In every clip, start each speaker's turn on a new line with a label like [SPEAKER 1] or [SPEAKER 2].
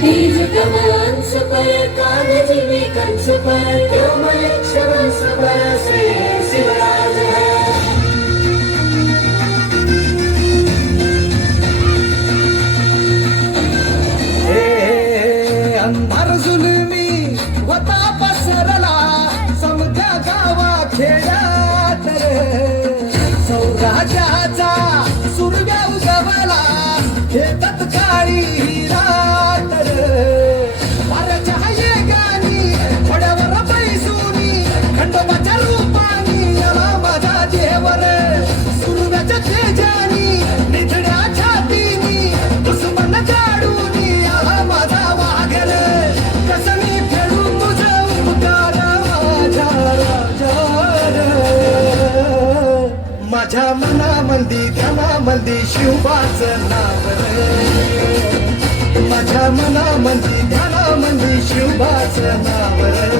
[SPEAKER 1] तेज कमांस पर कानजी में कंस पर श्री शिवराज हे
[SPEAKER 2] अंधार जुलमी वता पसरला समजा गावा खेड्यात रे. माझ्या मनामंदी ध्यानामंदी शिवबाचं नाव माझ्या मनामंदी ध्यानामंदी शिवबाचं नाव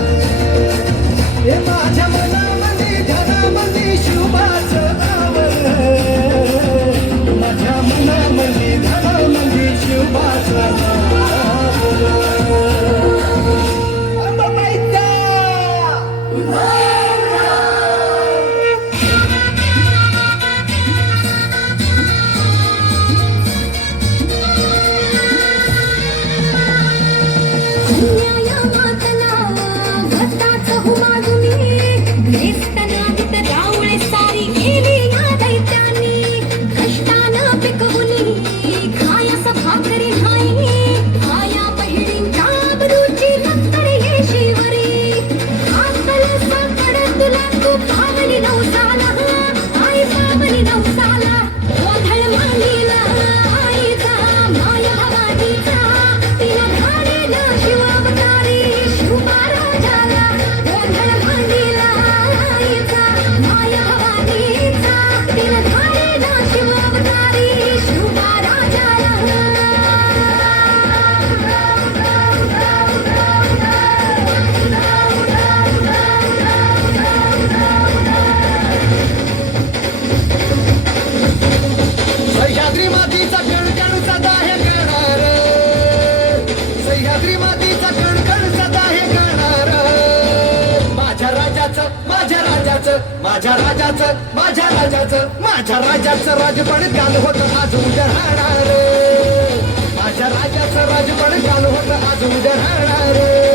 [SPEAKER 3] காதறி
[SPEAKER 2] सह्याद्री मातीचा कणकण सदा हे करणार. माझ्या राजाचं माझ्या राजाचं माझ्या राजाचं माझ्या राजाचं माझ्या राजाचं राजपण काल होत आज उद्या राहणार. माझ्या राजाचं राजपण काल होत आज उद्या राहणार.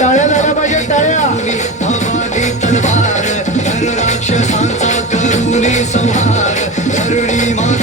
[SPEAKER 2] टाळ्या झाल्या पाहिजे टाळ्या. तलवार राक्षसांचा करुणी संहार धरणी मा